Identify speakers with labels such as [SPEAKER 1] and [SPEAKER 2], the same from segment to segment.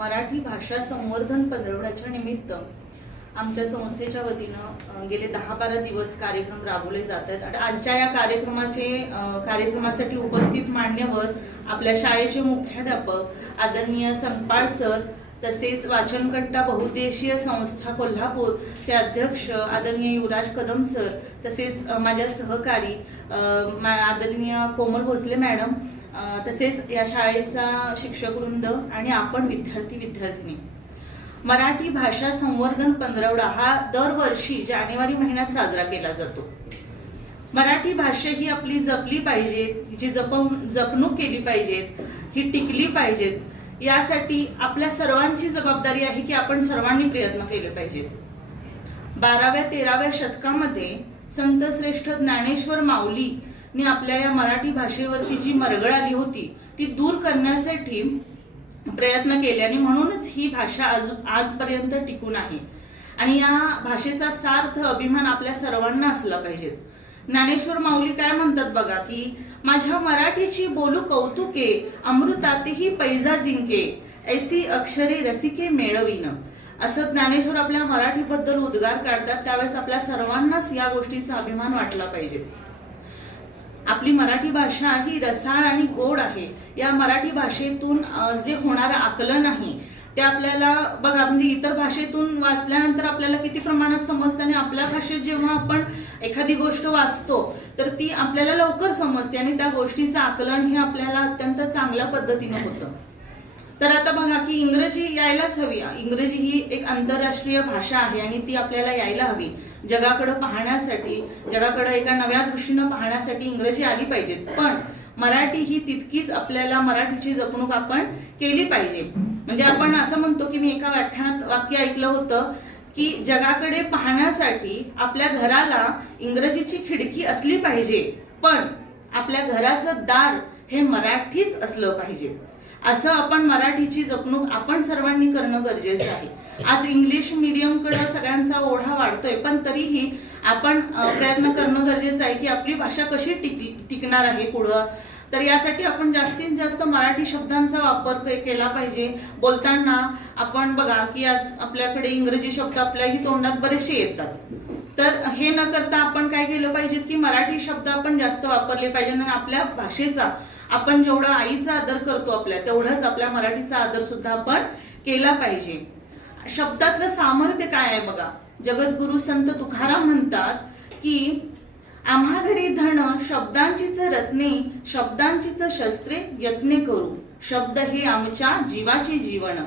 [SPEAKER 1] मराठी भाषा संवर्धन पंधरवड्याच्या निमित्त आमच्या संस्थेच्या वतीनं गेले दहा बारा दिवस कार्यक्रम राबवले जात आहेत आजच्या या कार्यक्रमाचे कार्यक्रमासाठी उपस्थित मान्यवर आपल्या शाळेचे मुख्याध्यापक आदरणीय संपाळ सर तसेच वाचनकट्टा बहुउद्देशीय संस्था कोल्हापूर चे अध्यक्ष आदरणीय युवराज कदम सर तसेच माझ्या सहकारी आदरणीय कोमल भोसले मॅडम तसेच या शाळेचा शिक्षक वृंद आणि आपण विद्यार्थी विद्यार्थिनी. मराठी भाषा संवर्धन पंधरवडा हा दरवर्षी जानेवारी महिन्यात साजरा केला जातो. मराठी भाषा ही आपली जपली पाहिजे तिची जप जपणूक केली पाहिजेत ही टिकली पाहिजेत यासाठी आपल्या सर्वांची जबाबदारी आहे की आपण सर्वांनी प्रयत्न केले पाहिजेत बाराव्या तेराव्या शतकामध्ये संत श्रेष्ठ ज्ञानेश्वर ने आपल्या या मराठी भाषेवरती जी मरगळ आली होती ती दूर करण्यासाठी प्रयत्न केले आणि म्हणूनच ही भाषा आज आजपर्यंत टिकून आहे. आणि या भाषेचा सार्थ अभिमान आपल्या सर्वांना असला पाहिजे. ज्ञानेश्वर माऊली काय म्हणतात बघा की माझ्या मराठीची बोलू कौतुके अमृतातही पैजा जिंके ऐसी अक्षरे रसिके मेळवीन. असं ज्ञानेश्वर आपल्या मराठीबद्दल उद्गार काढतात त्यावेळेस आपल्या सर्वांनाच या गोष्टीचा अभिमान वाटला पाहिजे. आपली मराठी भाषा ही रसाळ आणि गोड आहे. या मराठी भाषेतून जे होणारं आकलन आहे ते आपल्याला बघा म्हणजे इतर भाषेतून वाचल्यानंतर आपल्याला किती प्रमाणात समजतं आणि आपल्या भाषेत जेव्हा आपण एखादी गोष्ट वाचतो तर ती आपल्याला लवकर समजते आणि त्या गोष्टीचं आकलन हे आपल्याला अत्यंत चांगल्या पद्धतीनं होतं. तर आता बघा की इंग्रजी यायलाच हवी. इंग्रजी ही एक आंतरराष्ट्रीय भाषा आहे आणि ती आपल्याला यायला हवी. जगाकडे पाहण्यासाठी जगाकडे एका नव्या दृष्टीनं पाहण्यासाठी इंग्रजी आली पाहिजे. पण मराठी ही तितकीच आपल्याला मराठीची जपणूक आपण केली पाहिजे. म्हणजे आपण असं म्हणतो की मी एका व्याख्यानात वाक्य ऐकलं होतं की जगाकडे पाहण्यासाठी आपल्या घराला इंग्रजीची खिडकी असली पाहिजे. पण आपल्या घराचं दार हे मराठीच असलं पाहिजे. असं आपण मराठीची जपणूक आपण सर्वांनी करणं गरजेचं आहे. आज इंग्लिश मीडियमकडे सगळ्यांचा ओढा वाढतोय पण तरीही आपण प्रयत्न करणं गरजेचं आहे की आपली भाषा कशी टिक टिकणार आहे पुढं. तर यासाठी आपण जास्तीत जास्त मराठी शब्दांचा वापर केला पाहिजे. बोलताना आपण बघा की आज आपल्याकडे इंग्रजी शब्द आपल्याही तोंडात बरेचसे येतात. तर हे न करता आपण काय केलं पाहिजे की मराठी शब्द आपण जास्त वापरले पाहिजे आणि आपल्या भाषेचा आपण जेवढा आईचा आदर करतो आपल्या तेवढाच आपल्या मराठीचा आदर सुद्धा आपण केला पाहिजे. शब्दातलं सामर्थ्य काय आहे बघा? जगद्गुरु संत तुकाराम म्हणतात की आम्हा घरी धन शब्दांचीच रत्ने शब्दांचीच शस्त्रे यत्ने करू. शब्द हे आमच्या जीवाचे जीवन.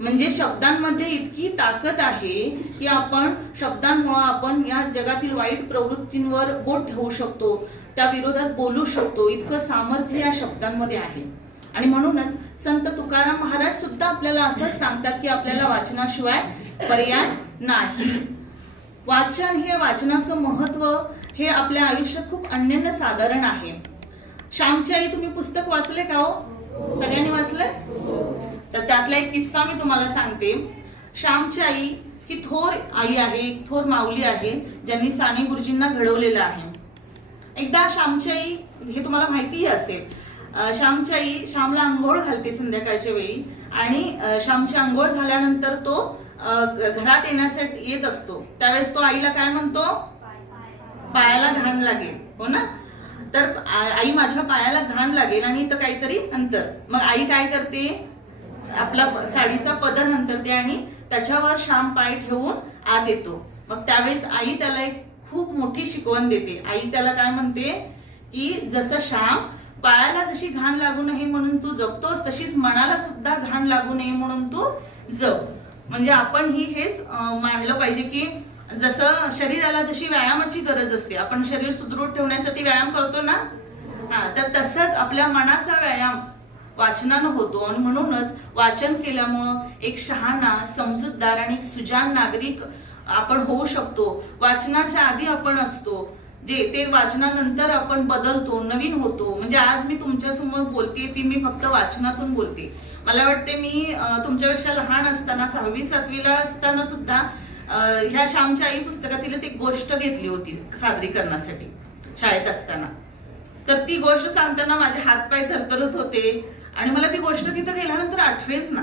[SPEAKER 1] म्हणजे शब्दांमध्ये इतकी ताकद आहे की आपण शब्दांमुळे आपण या जगातील वाईट प्रवृत्तींवर बोट ठेवू शकतो. त्या विरोधात बोलू शकतो. इतकं सामर्थ्य या शब्दांमध्ये आहे. आणि म्हणूनच संत तुकाराम महाराज सुद्धा आपल्याला असंच सांगतात की आपल्याला वाचनाशिवाय पर्याय नाही. वाचन हे वाचनाचं महत्त्व हे आपल्या आयुष्यात खूप अन्यन्य साधारण आहे. श्यामची आई तुम्ही पुस्तक वाचले का हो? सगळ्यांनी वाचलंय? तर त्यातला एक किस्सा मी तुम्हाला सांगते. श्यामची आई ही थोर आई आहे थोर माऊली आहे ज्यांनी साने गुरुजींना घडवलेलं आहे. एकदा श्यामची आई हे तुम्हाला माहितीही असेल श्यामच्याई श्यामची आई श्यामला आंघोळ घालते संध्याकाळच्या वेळी आणि श्यामची आंघोळ झाल्यानंतर तो घरात येण्यासाठी येत असतो. त्यावेळेस तो आईला काय म्हणतो? पायाला घाण लागेल. हो ना? तर आई माझ्या पायाला घाण लागेल आणि इथं काहीतरी अंतर. मग आई काय करते? आपला साडीचा पदर अंतरते आणि त्याच्यावर श्याम पाय ठेवून आत येतो. मग त्यावेळेस आई त्याला एक खूप मोठी शिकवण देते. आई त्याला काय म्हणते? की जसं श्याम पायाला जशी घाण लागू नये म्हणून तू जगतोस तशीच मनाला सुद्धा घाण लागू नये म्हणून तू जग. म्हणजे आपण ही हेच मानलं पाहिजे की जसं शरीराला जशी व्यायामाची गरज असते आपण शरीर सुदृढ ठेवण्यासाठी व्यायाम करतो ना? हा तर तसंच आपल्या मनाचा व्यायाम वाचनानं होतो. आणि म्हणूनच वाचन केल्यामुळं एक शहाणा समजूतदार आणि सुजान नागरिक आपण होऊ शकतो. वाचनाच्या आधी आपण असतो. जे ते वाचनानंतर आपण बदलतो नवीन होतो. म्हणजे आज मी तुमच्यासमोर बोलते ती मी फक्त वाचनातून बोलते. मला वाटते मी तुमच्यापेक्षा लहान असताना सहावी सातवीला असताना सुद्धा ह्या श्यामच्या आई पुस्तकातीलच एक गोष्ट घेतली होती सादरीकरणासाठी शाळेत असताना. तर ती गोष्ट सांगताना माझे हातपाय थरथरत होते. आणि मला ती गोष्ट तिथं गेल्यानंतर आठवेच ना.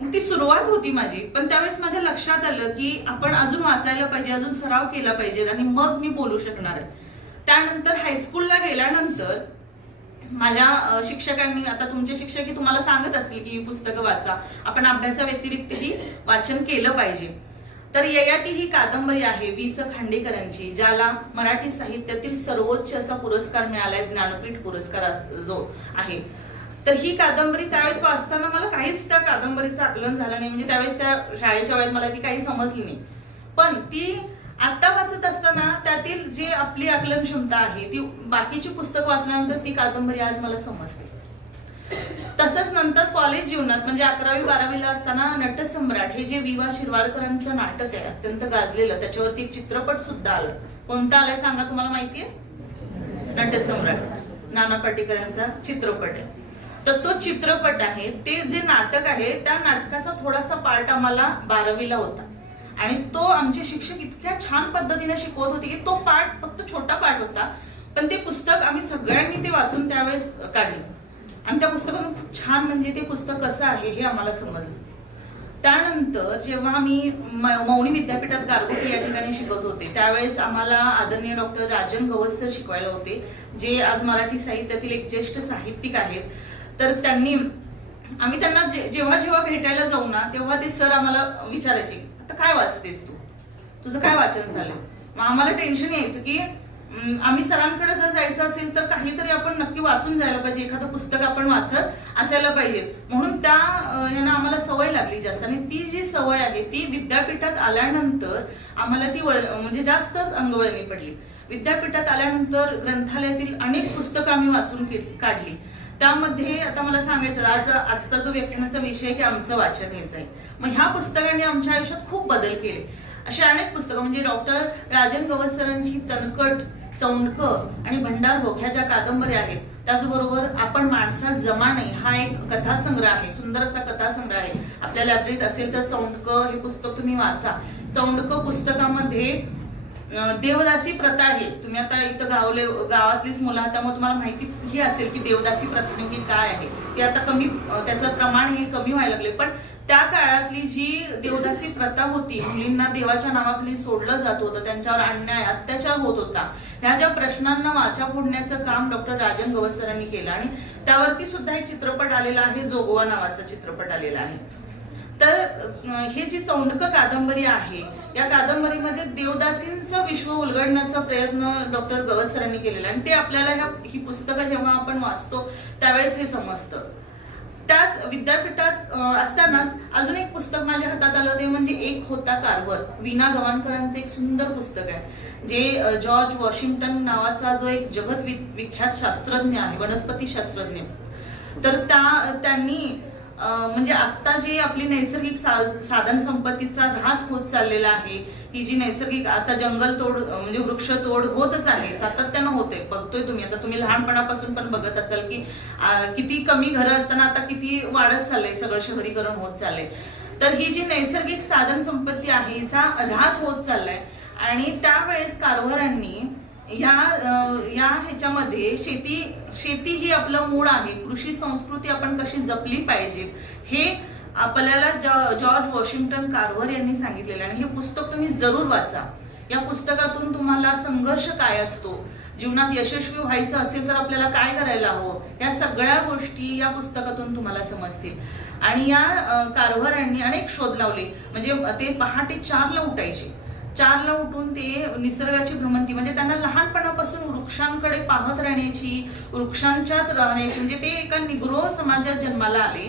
[SPEAKER 1] मग ती सुरुवात होती माझी पण त्यावेळेस माझ्या लक्षात आलं की आपण अजून वाचायला पाहिजे अजून सराव केला पाहिजे आणि मग मी बोलू शकणार आहे. त्यानंतर हायस्कूलला गेल्यानंतर माझ्या शिक्षकांनी आता तुमचे शिक्षकही तुम्हाला सांगत असतील की ही पुस्तकं वाचा. आपण अभ्यासाव्यतिरिक्त ही वाचन केलं पाहिजे. तर ययाती ही कादंबरी आहे वि स खांडेकरांची ज्याला मराठी साहित्यातील सर्वोच्च असा पुरस्कार मिळालाय ज्ञानपीठ पुरस्कार जो आहे. तर ही कादंबरी त्यावेळेस वाचताना मला काहीच त्या कादंबरीचं आकलन झालं नाही. म्हणजे त्यावेळेस त्या शाळेच्या वेळेत मला ती काही समजली नाही. पण ती आता वाचत असताना त्यातील जी आपली आकलन क्षमता आहे ती बाकीची पुस्तकं वाचल्यानंतर ती कादंबरी आज मला समजते. तसंच नंतर कॉलेज जीवनात म्हणजे अकरावी बारावीला असताना नटसम्राट हे जे विवा शिरवाडकरांचं नाटक आहे अत्यंत गाजलेलं त्याच्यावरती एक चित्रपट सुद्धा आलं. कोणता आलाय सांगा तुम्हाला माहितीये? नटसम्राट. नाना पाटेकर यांचा चित्रपट आहे. तर तो चित्रपट आहे ते जे नाटक आहे त्या नाटकाचा थोडासा पार्ट आम्हाला बारावीला होता. आणि तो आमचे शिक्षक इतक्या छान पद्धतीने शिकवत होते की तो पार्ट फक्त छोटा पार्ट होता पण ते पुस्तक आम्ही सगळ्यांनी ते वाचून त्यावेळेस काढलं. आणि त्या पुस्तकातून खूप छान म्हणजे ते पुस्तक कसं आहे हे आम्हाला समजलं. त्यानंतर जेव्हा आम्ही मौनी विद्यापीठात गारगोटी या ठिकाणी शिकत होते त्यावेळेस आम्हाला आदरणीय डॉक्टर राजन गवसकर शिकवायला होते जे आज मराठी साहित्यातील एक ज्येष्ठ साहित्यिक आहेत. तर त्यांनी आम्ही त्यांना जेव्हा जेव्हा भेटायला जाऊ ना तेव्हा ते सर आम्हाला विचारायचे आता काय वाचतेस तू? तुझं काय वाचन झालं मग आम्हाला टेन्शन यायचं की आम्ही सरांकडे जर जायचं असेल तर काहीतरी आपण नक्की वाचून जायला पाहिजे एखादं पुस्तक आपण वाचत असायला पाहिजे. म्हणून त्या यांना ह्यांना आम्हाला सवय लागली जास्त. आणि ती जी सवय आहे ती विद्यापीठात आल्यानंतर आम्हाला ती वळ म्हणजे जास्तच अंगवळणी पडली. विद्यापीठात आल्यानंतर ग्रंथालयातील अनेक पुस्तकं आम्ही वाचून काढली. त्यामध्ये आता मला सांगायचं आज आजचा जो व्याख्यानाचा विषय हे की आमचं वाचन घ्यायचं आहे. मग ह्या पुस्तकांनी आमच्या आयुष्यात खूप बदल केले. अशी अनेक पुस्तकं म्हणजे डॉक्टर राजन गवसरांची तनकट चौंडक आणि भंडारभोग ह्या ज्या कादंबऱ्या आहेत त्याचबरोबर आपण माणसात जमा नाही हा एक कथासंग्रह आहे सुंदर असा कथासंग्रह आहे. आपल्या लायब्ररीत असेल तर चौंडक हे पुस्तक तुम्ही वाचा. चौंडक पुस्तकामध्ये देवदासी प्रथा आहे. तुम्ही आता इथं गावले गावातलीच मुलं आहात त्यामुळे तुम्हाला माहिती ही असेल की देवदासी प्रथा नेमकी काय आहे? ती आता कमी त्याचं प्रमाण हे कमी व्हायला लागले पण त्या काळातली जी देवदासी प्रथा होती मुलींना देवाच्या नावाखाली सोडलं जात होतं त्यांच्यावर अन्याय अत्याचार होत होता ह्या ज्या प्रश्नांना वाचा फोडण्याचं काम डॉक्टर राजन गवसरांनी केलं. आणि त्यावरती सुद्धा एक चित्रपट आलेला आहे जोगवा नावाचा चित्रपट आलेला आहे. तर हे जी चौंडक कादंबरी आहे या कादंबरीमध्ये देवदासींचं विश्व उलगडण्याचा प्रयत्न डॉक्टर गवसरांनी केलेला आणि ते आपल्याला ह्या ही पुस्तकं जेव्हा आपण वाचतो त्यावेळेस हे समजतं. त्याच विद्यापीठात असतानाच अजून एक पुस्तक माझ्या हातात आलं ते म्हणजे एक होता कारवर विना गवाणकरांचं एक सुंदर पुस्तक आहे जे जॉर्ज वॉशिंग्टन नावाचा जो एक जगत वि- विख्यात शास्त्रज्ञ आहे वनस्पती शास्त्रज्ञ. तर त्या त्यांनी म्हणजे आता जी आपली नैसर्गिक सा- साधन संपत्तीचा ऱ्हास होत चाललेला आहे ही जी नैसर्गिक आता जंगल तोड म्हणजे वृक्ष तोड होतच आहे सातत्यानं होते बघतोय तुम्ही. आता तुम्ही लहानपणापासून पण बघत असाल की किती कमी घरं असताना आता किती वाढत चाललंय सगळं शहरीकरण होत चाललंय. तर ही जी नैसर्गिक साधन संपत्ती आहे हिचा ऱ्हास होत चाललाय. आणि त्यावेळेस कारभारांनी या या ह्याच्यामध्ये शेती शेती ही आपलं मूळ आहे. कृषी संस्कृती आपण कशी जपली पाहिजे हे आपल्याला जॉर्ज वॉशिंग्टन कार्वर यांनी सांगितलेलं आहे. आणि हे पुस्तक तुम्ही जरूर वाचा. या पुस्तकातून तुम्हाला संघर्ष काय असतो जीवनात यशस्वी व्हायचं असेल तर आपल्याला काय करायला हवं या सगळ्या गोष्टी या पुस्तकातून तुम्हाला समजतील. आणि या कारभारांनी अनेक शोध लावले. म्हणजे ते पहाटे चारला उठायचे. चारला उठून ते निसर्गाची भ्रमंती म्हणजे त्यांना लहानपणापासून वृक्षांकडे पाहत राहण्याची वृक्षांच्यात राहण्याची म्हणजे ते एका निग्रो समाजात जन्माला आले.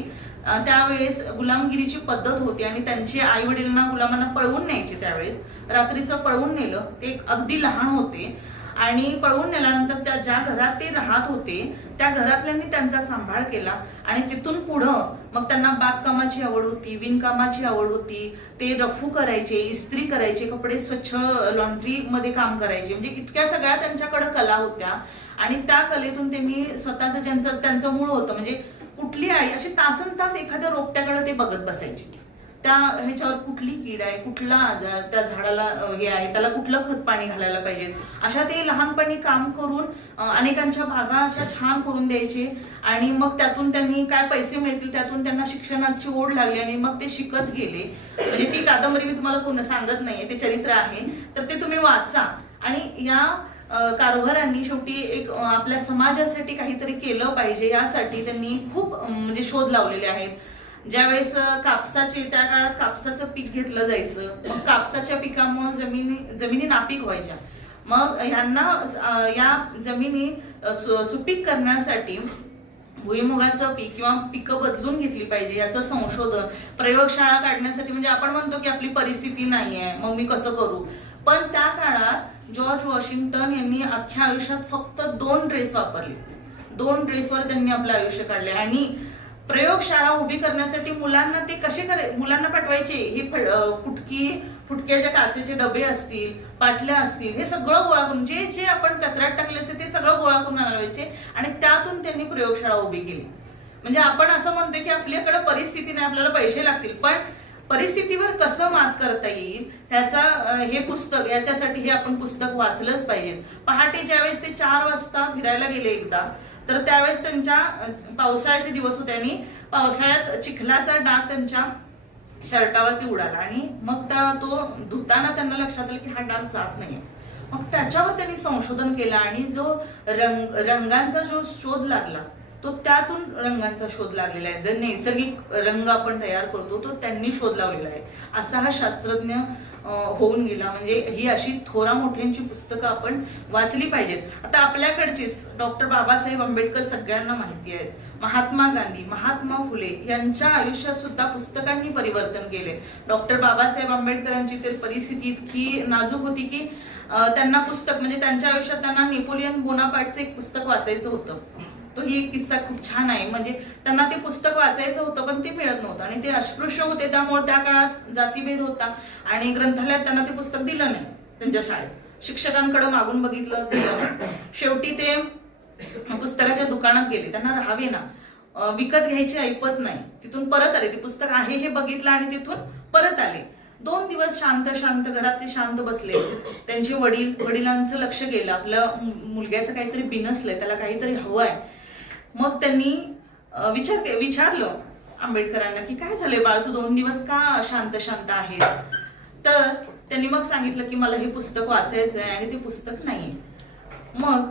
[SPEAKER 1] त्यावेळेस गुलामगिरीची पद्धत होती आणि त्यांचे आई वडिलांना गुलामांना पळवून न्यायचे त्यावेळेस. रात्रीचं पळवून नेलं. ते अगदी लहान होते. आणि पळवून नेल्यानंतर त्या ज्या घरात ते राहत होते त्या घरातल्यांनी त्यांचा सांभाळ केला. आणि तिथून पुढं मग त्यांना बागकामाची आवड होती विणकामाची आवड होती. ते रफू करायचे इस्त्री करायचे कपडे स्वच्छ लॉन्ड्री मध्ये काम करायचे. म्हणजे इतक्या सगळ्या त्यांच्याकडे कला होत्या. आणि त्या कलेतून त्यांनी स्वतःचं ज्यांचं त्यांचं मूळ होतं. म्हणजे कुठली आळी अशी तासन तास एखाद्या रोपट्याकडे ते बघत बसायचे. त्या ह्याच्यावर कुठली कीड आहे कुठला आजार त्या झाडाला हे आहे त्याला कुठलं खत पाणी घालायला पाहिजे? अशा ते लहानपणी काम करून अनेकांच्या भागा अशा छान करून द्यायचे आणि मग त्यातून त्यांनी काय पैसे मिळतील त्यातून त्यांना शिक्षणाची ओढ लागली आणि मग ते शिकत गेले. म्हणजे ती कादंबरी मी तुम्हाला पूर्ण सांगत नाहीये ते चरित्र आहे. तर ते तुम्ही वाचा. आणि या कारभारांनी शेवटी एक आपल्या समाजासाठी काहीतरी केलं पाहिजे यासाठी त्यांनी खूप म्हणजे शोध लावलेले आहेत. ज्यावेळेस कापसाचे त्या काळात कापसाचं पीक घेतलं जायचं मग कापसाच्या पिकामुळे जमिनी जमिनी नापीक व्हायच्या. मग यांना या जमिनी सुपीक करण्यासाठी भुईमुगाचं पीक किंवा पिकं बदलून घेतली पाहिजे याचं संशोधन प्रयोगशाळा काढण्यासाठी म्हणजे आपण म्हणतो की आपली परिस्थिती नाही आहे मग मी कसं करू? पण त्या काळात जॉर्ज वॉशिंग्टन यांनी अख्ख्या आयुष्यात फक्त दोन ड्रेस वापरले. दोन ड्रेसवर त्यांनी आपलं आयुष्य काढले. आणि प्रयोगशाळा उभी करण्यासाठी मुलांना ते कसे करे मुलांना पाठवायचे? हे फुटकी फुटक्याच्या काचेचे डबे असतील पाटल्या असतील हे सगळं गोळा करून जे जे आपण कचऱ्यात टाकले असते ते सगळं गोळा करून आणायचे आणि त्यातून त्यांनी प्रयोगशाळा उभी केली. म्हणजे आपण असं म्हणतो की आपल्याकडे परिस्थिती नाही आपल्याला पैसे लागतील पण परिस्थितीवर कसं मात करता येईल त्याचा हे पुस्तक याच्यासाठी हे आपण पुस्तक वाचलंच पाहिजे पहाटे ज्यावेळेस ते चार वाजता फिरायला गेले एकदा तर त्यावेळेस त्यांच्या पावसाळ्याचे दिवस होते आणि पावसाळ्यात चिखलाचा डाग त्यांच्या शर्टावरती उडाला आणि मग त्या तो धुताना त्यांना लक्षात आलं की हा डाग जात नाहीये. मग त्याच्यावर त्यांनी संशोधन केलं आणि जो रंग रंगांचा जो शोध लागला तो त्यातून रंगांचा शोध लागलेला आहे. जर नैसर्गिक रंग आपण तयार करतो तो त्यांनी शोध लावलेला आहे. असा हा शास्त्रज्ञ होऊन गेला. म्हणजे ही अशी थोरा मोठ्यांची पुस्तकं आपण वाचली पाहिजेत. आता आपल्याकडचीच डॉक्टर बाबासाहेब आंबेडकर सगळ्यांना माहिती आहेत. महात्मा गांधी महात्मा फुले यांच्या आयुष्यात सुद्धा पुस्तकांनी परिवर्तन केले डॉक्टर बाबासाहेब आंबेडकरांची तर परिस्थिती इतकी नाजूक होती की त्यांना पुस्तक म्हणजे त्यांच्या आयुष्यात त्यांना नेपोलियन बोनापार्टचं एक पुस्तक वाचायचं होतं. तो ही एक किस्सा खूप छान आहे. म्हणजे त्यांना ते पुस्तक वाचायचं होतं पण ते मिळत नव्हतं. आणि ते अस्पृश्य होते त्यामुळे त्या काळात जातीभेद होता. आणि ग्रंथालयात त्यांना ते पुस्तक दिलं नाही त्यांच्या शाळेत. शिक्षकांकडे मागून बघितलं दिलं शेवटी ते पुस्तकाच्या दुकानात गेले. त्यांना राहावे ना. विकत घ्यायची ऐपत नाही. तिथून परत आले. ते पुस्तक आहे हे बघितलं आणि तिथून परत आले. दोन दिवस शांत शांत घरात ते शांत बसले. त्यांचे वडील वडिलांचं लक्ष गेलं. आपल्या मुलग्याचं काहीतरी बिनसलंय त्याला काहीतरी हवं आहे मग त्यांनी विचार विचारलं आंबेडकरांना की काय झालंय बाळ तू दोन दिवस का शांत शांत आहे तर त्यांनी मग सांगितलं की मला हे पुस्तक वाचायचं आहे आणि ते पुस्तक नाहीये. मग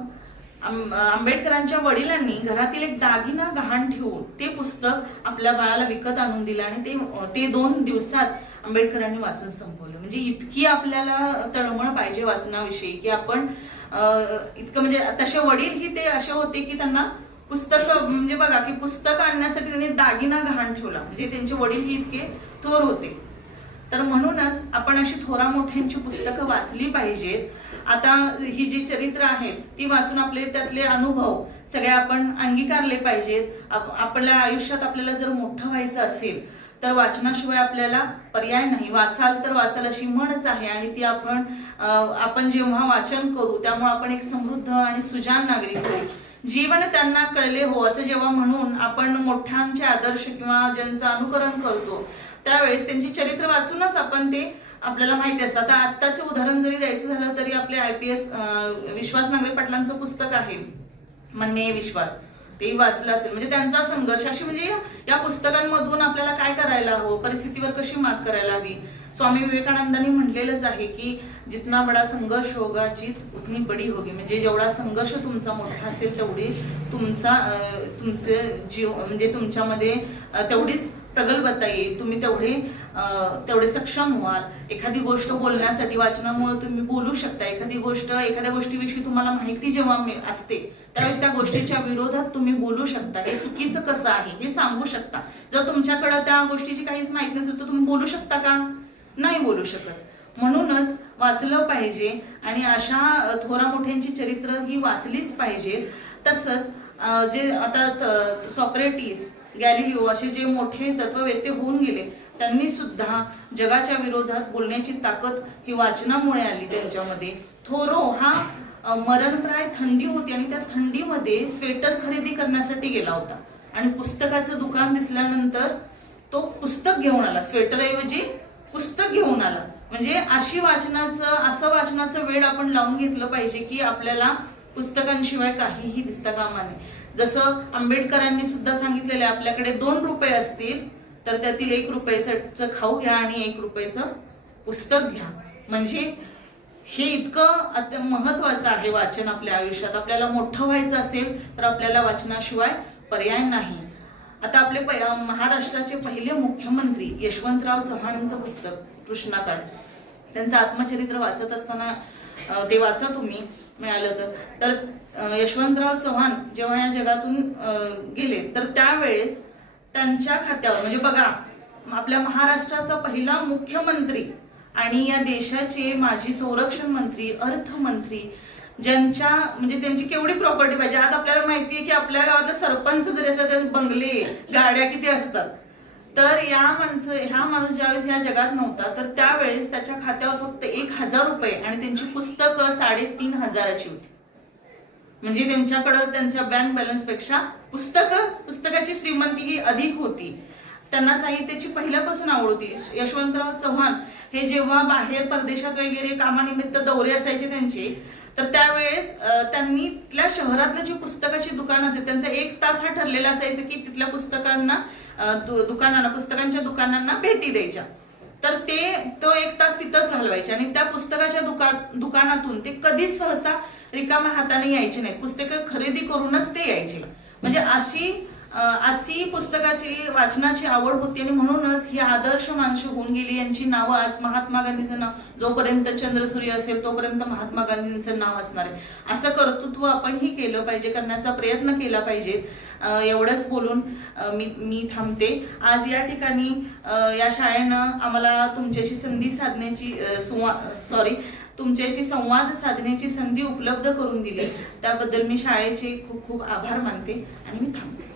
[SPEAKER 1] आंबेडकरांच्या वडिलांनी घरातील एक दागिना गहाण ठेवून ते पुस्तक आपल्या बाळाला विकत आणून दिलं आणि ते ते दोन दिवसात आंबेडकरांनी वाचून संपवलं. म्हणजे इतकी आपल्याला तळमळ पाहिजे वाचनाविषयी की आपण इतकं म्हणजे तसे वडील ही ते असे होते की त्यांना पुस्तक म्हणजे बघा की पुस्तक आणण्यासाठी त्यांनी दागिना गहाण ठेवला. म्हणजे त्यांचे वडील ही इतके थोर होते. तर म्हणूनच आपण अशी थोरा मोठ्यांची पुस्तकं वाचली पाहिजेत. आता ही जी चरित्र आहेत ती वाचून आपले त्यातले अनुभव सगळे आपण अंगीकारले पाहिजेत. आपल्या आयुष्यात आपल्याला जर मोठं व्हायचं असेल तर वाचनाशिवाय आपल्याला पर्याय नाही. वाचाल तर वाचाल अशी म्हणच आहे आणि ती आपण आपण जेव्हा वाचन करू त्यामुळे आपण एक समृद्ध आणि सुजान नागरिक होऊ. जीवन त्यांना कळले हो असं जेव्हा म्हणून आपण मोठ्यांचे आदर्श किंवा ज्यांचं अनुकरण करतो त्यावेळेस त्यांची चरित्र वाचूनच आपण ते आपल्याला माहिती असतं. आता आत्ताचे उदाहरण जरी द्यायचं झालं तरी आपले I P S Vishwas Nangare पाटलांचं पुस्तक आहे. म्हणणे विश्वास. ते वाचलं असेल. म्हणजे त्यांचा संघर्ष. अशी म्हणजे या- पुस्तकांमधून आपल्याला काय करायला हवं? परिस्थितीवर कशी मात करायला हवी? स्वामी विवेकानंदांनी म्हणलेलंच आहे की जितना बडा संघर्ष होगा जीत उतनी बडी होगी। म्हणजे जेवढा संघर्ष तुमचा मोठा असेल तेवढी तुमचा तुमचे जीव म्हणजे तुमच्यामध्ये तेवढीच प्रगल्भता येईल. तुम्ही तेवढे तेवढे सक्षम व्हाल. एखादी गोष्ट बोलण्यासाठी वाचनामुळे तुम्ही बोलू शकता. एखादी गोष्ट एखाद्या गोष्टीविषयी तुम्हाला माहिती जेव्हा असते त्यावेळेस त्या गोष्टीच्या विरोधात तुम्ही बोलू शकता. हे चुकीचं कसं आहे हे सांगू शकता. जर तुमच्याकडे त्या गोष्टीची काहीच माहिती नसेल तर तुम्ही बोलू शकता का? नाही बोलू शकत. म्हणूनच वाचलं पाहिजे आणि अशा थोरा मोठ्यांची चरित्र ही वाचलीच पाहिजेत तसंच जे आता सॉक्रेटिस गॅलिलिओ असे जे मोठे तत्ववेत्ते होऊन गेले त्यांनी सुद्धा जगाच्या विरोधात बोलण्याची ताकद ही वाचनामुळे आली त्यांच्यामध्ये. थोरो हा मरणप्राय थंडी होती आणि त्या थंडीमध्ये स्वेटर खरेदी करण्यासाठी गेला होता. आणि पुस्तकाचं दुकान दिसल्यानंतर तो पुस्तक घेऊन आला स्वेटरऐवजी पुस्तक घेऊन आला. म्हणजे अशी वाचनाचं असं वाचनाचं वेळ आपण लावून घेतलं पाहिजे की आपल्याला पुस्तकांशिवाय काहीही दिसता कामा नये जसं आंबेडकरांनी सुद्धा सांगितलेलं आहे आपल्याकडे दोन रुपये असतील तर त्यातील एक रुपयाचं खाऊ घ्या आणि एक रुपयाचं पुस्तक घ्या. म्हणजे हे इतकं महत्वाचं आहे वाचन आपल्या आयुष्यात. आपल्याला मोठं व्हायचं असेल तर आपल्याला वाचनाशिवाय पर्याय नाही. आता आपले महाराष्ट्राचे पहिले मुख्यमंत्री यशवंतराव चव्हाणांचं पुस्तक. कृष्णाकाळ त्यांचं आत्मचरित्र वाचत असताना ते वाचा तुम्ही मिळालं तर. तर यशवंतराव चव्हाण जेव्हा या जगातून गेले तर त्यावेळेस त्यांच्या खात्यावर म्हणजे बघा आपल्या महाराष्ट्राचा पहिला मुख्यमंत्री आणि या देशाचे माजी संरक्षण मंत्री अर्थमंत्री ज्यांच्या म्हणजे त्यांची केवढी प्रॉपर्टी पाहिजे. आज आपल्याला माहिती आहे की आपल्या गावातला सरपंच जरी असला बंगले गाड्या किती असतात. तर या माणसं हा माणूस ज्यावेळेस या जगात नव्हता तर त्यावेळेस त्याच्या खात्यावर फक्त एक हजार रुपये आणि त्यांची पुस्तकं साडेतीन हजाराची होती. म्हणजे त्यांच्याकडं त्यांच्या बँक बॅलन्सपेक्षा पुस्तक पुस्तकाची श्रीमंती ही अधिक होती. त्यांना साहित्याची पहिल्यापासून आवड होती. यशवंतराव चव्हाण हे जेव्हा बाहेर परदेशात वगैरे कामानिमित्त दौरे असायचे त्यांचे तर त्यावेळेस त्यांनी तिथल्या शहरातलं जी पुस्तकाची दुकानं असते त्यांचा एक तास हा ठरलेला असायचा की तिथल्या पुस्तकांना दु- दुकानांना पुस्तकांच्या दुकानांना भेटी द्यायच्या. तर ते तो एक तास तिथंच घालवायचे आणि त्या पुस्तकाच्या दुका दुकानातून ते कधीच सहसा रिकाम्या हाताने यायचे नाहीत. पुस्तकं खरेदी करूनच ते यायचे. म्हणजे अशी अशी पुस्तकाची वाचनाची आवड होती आणि म्हणूनच ही आदर्श माणसं होऊन गेली. यांची नावं आज महात्मा गांधीचं नाव जोपर्यंत चंद्रसूर्य असेल तोपर्यंत महात्मा गांधींचं नाव असणार आहे. असं कर्तृत्व आपण ही केलं पाहिजे करण्याचा प्रयत्न केला पाहिजे. एवढंच बोलून मी मी थांबते. आज या ठिकाणी या शाळेनं आम्हाला तुमच्याशी संधी साधण्याची सॉरी तुमच्याशी संवाद साधण्याची संधी उपलब्ध करून दिली. त्याबद्दल मी शाळेचे खूप खूप आभार मानते आणि मी थांबते.